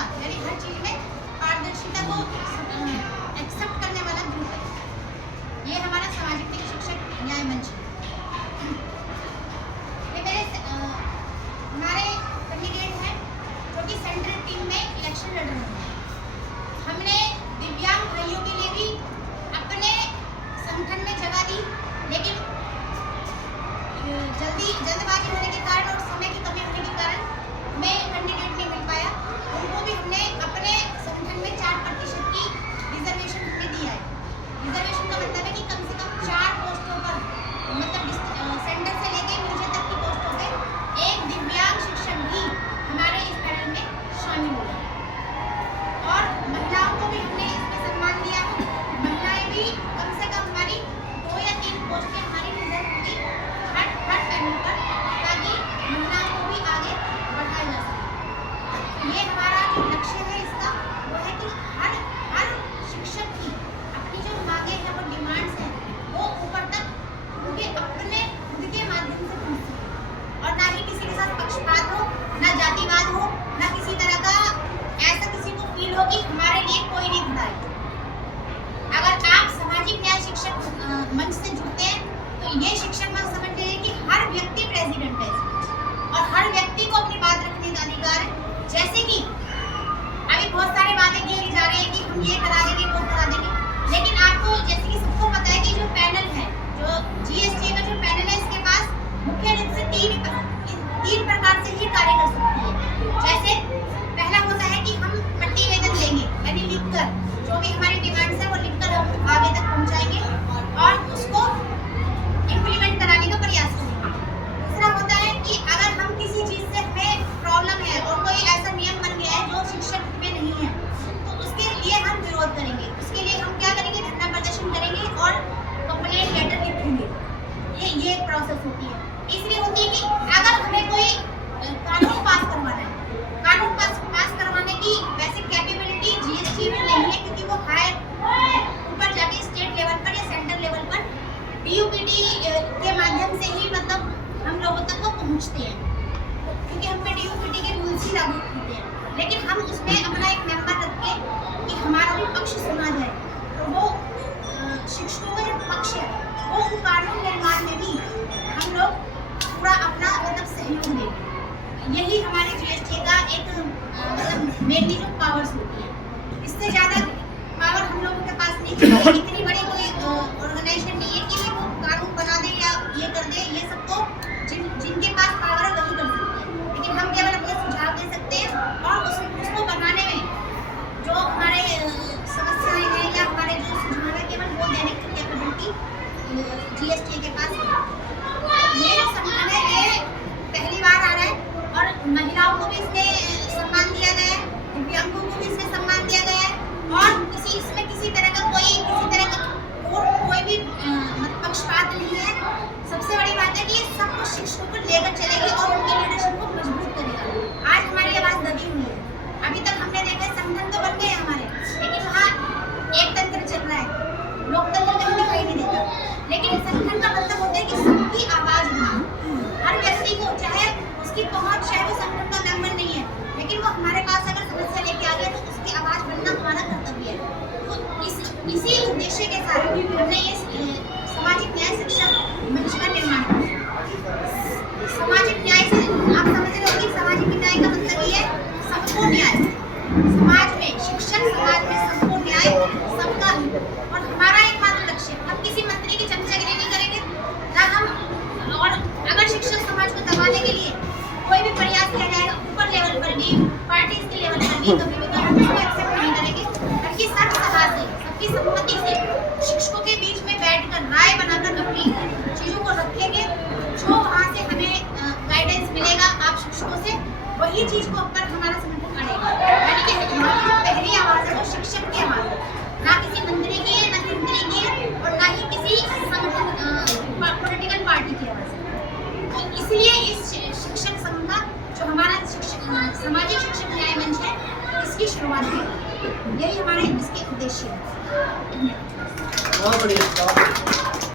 पारदर्शिता, यानी हर चीज में पारदर्शिता को एक्सेप्ट करने वाला ग्रुप है। ये हमारा सामाजिक न्याय शिक्षक न्याय मंच है। ये मेरे हमारे कैंडिडेट हैं जो कि सेंट्रल टीम में इलेक्शन लड़ रहे हैं। हमने दिव्यांग भाइयों के लिए भी अपने संगठन में जगह दी, लेकिन जल्दबाजी होने के कारण और समय की कमी होने के कारण हमें कैंडिडेट नहीं मिल पाया। उनको भी हमने अपने संगठन में 4% की रिजर्वेशन हमने दिया है। रिजर्वेशन का मतलब है कि कम से कम 4 पोस्टों पर, मतलब सेंटर से लेके नीचे तक की पोस्टों पे एक दिव्यांग शिक्षक भी हमारे इस पैनल में शामिल हो गए। और महिलाओं को भी हमने इसमें सम्मान दिया है। महिलाएं भी कम से कम हमारी 2 या 3 पोस्टें हमारी रिजर्व होगी हर पैनल पर, ताकि महिलाओं को भी आगे बढ़ाया जा सके। ये हमारा जो लक्ष्य है इसका वो है कि हर शिक्षक की अपनी जो मांगे हैं, वो डिमांड्स हैं, वो ऊपर तक उनके अपने खुद के माध्यम से पहुंच सके और ना ही किसी के साथ पक्षपात हो, ना जातिवाद हो, ना किसी तरह का ऐसा किसी को फील हो कि हमारे लिए कोई नहीं खड़ा है। अगर आप सामाजिक न्याय शिक्षक मंच से जुड़ते हैं तो ये शिक्षक मंच समझ लीजिए कि हर व्यक्ति प्रेसिडेंट है और हर व्यक्ति को अपनी बात रखने का अधिकार है। जैसे कि अभी बहुत सारे वादे किए जा रहे हैं कि हम ये करा देंगे, वो करा देंगे, लेकिन आपको जैसे कि सबको पता है कि जो पैनल है, जो जीएसटी का जो पैनल है, इसके पास मुख्य रूप से तीन प्रकार से ही कार्य कर सकती है। जैसे पहला होता है कि हम प्रतिवेदन लेंगे, यानी लिखकर जो भी हमारी डिमांड्स है वो लिखकर हम आगे तक पहुंचाएंगे और उसको इम्प्लीमेंट कराने का प्रयास करेंगे। दूसरा होता है कि अगर हम किसी चीज से हमें प्रॉब्लम है और कोई ऐसा नियम बन गया है जो शिक्षक में नहीं है, तो उसके लिए हम विरोध करेंगे। उसके लिए हम क्या करेंगे? धरना प्रदर्शन करेंगे और कंप्लेंट लेटर लिखेंगे। ये एक प्रोसेस होती है। तीसरी होती है कि अगर हमें कोई कानून पास करवाना है, कानून पास करवाने की वैसे कैपेबिलिटी जीएसटी में नहीं है, क्योंकि वो हायर ऊपर जाके स्टेट लेवल पर या सेंटर लेवल पर डीयूपीटी के माध्यम से ही मतलब हम लोगों तक वो पहुंचते हैं, क्योंकि हम पे डीयूपीटी के रूल्स ही लागू होते हैं। लेकिन हम उसमें अपना एक मेंबर रख के कि हमारा भी पक्ष सुना जाए, तो वो शिक्षकों का जो पक्ष है वो कानून निर्माण में भी हम लोग पूरा अपना मतलब सहयोग देंगे। यही हमारे जीएसटी का एक मतलब मेनली जो पावर्स होती है। इससे ज़्यादा पावर हम लोगों के पास नहीं है। इतनी बड़ी कोई ऑर्गेनाइजेशन नहीं है कि वो कानून बना दे या ये कर दे। ये सब तो जिनके पास पावर है वही कर सकते हैं, लेकिन हम केवल अपने सुझाव दे सकते हैं और उसको बनाने में जो हमारे समस्याएं हैं या हमारे जो सुझाव है केवल वो देने की कैपेबिलिटी जीएसटी के पास है। ये जो संगठन है ये पहली बार आ रहा है और महिलाओं को भी इसमें सम्मान दिया गया है, दिव्यांगों को भी इसमें सम्मान दिया गया है और इसमें किसी तरह का कोई भी पक्षपात नहीं है। सबसे बड़ी बात है कि सब कुछ शिक्षकों को लेकर चलेगी और उनकी लीडरशिप को मजबूत करेगा। आज हमारी आवाज दबी हुई है। अभी तक हमने देखा संगठन तो बन गए हमारे, लेकिन वहाँ एक तंत्र चल रहा है, लोकतंत्र कहीं दिखाई नहीं देता। लेकिन संगठन का मतलब होता है कि सबकी आवाज उठाओ, हर व्यक्ति को, चाहे उसकी पहुंच, चाहे वो संगठन का मेंबर नहीं है, लेकिन वो हमारे पास अगर समस्या लेके आ गया तो उसकी आवाज बनना हमारा कर्तव्य है। तो इसी उद्देश्य के साथ हमने ये सामाजिक न्याय शिक्षक मंच का निर्माण किया। सामाजिक न्याय से आप समझ रहे हो कि सामाजिक न्याय का मतलब ये है सबको न्याय। समाज में शिक्षक, समाज में सबको न्याय, सबका हित। और हमारा एकमात्र लक्ष्य, हम किसी मंत्री की चमचागिरी नहीं करेंगे ना हम, और अगर शिक्षक समाज को दबाने के लिए कोई भी प्रयास किया जाएगा ऊपर लेवल पर भी, पार्टी के लेवल पर भी, कभी भी हम उसको एक्सेप्ट नहीं करेंगे। बल्कि सर्वसभा से, सबकी सम्मति से शिक्षकों के बीच में बैठकर राय बनाकर अपनी चीज़ों को रखेंगे। जो वहाँ से हमें गाइडेंस मिलेगा आप शिक्षकों से, वही चीज़ को ऊपर हमारा संगठन करेगा। यानी कि हमारी पहली आवाज़ है वो शिक्षक की आवाज़ है, ना किसी मंत्री की है, ना मंत्री की है और ना ही किसी संगठन पॉलिटिकल पार्टी की आवाज़ है। तो इसलिए इस शिक्षक संघ का जो हमारा सामाजिक शिक्षक न्याय मंच है इसकी शुरुआत है। यही हमारे इसके उद्देश्य है।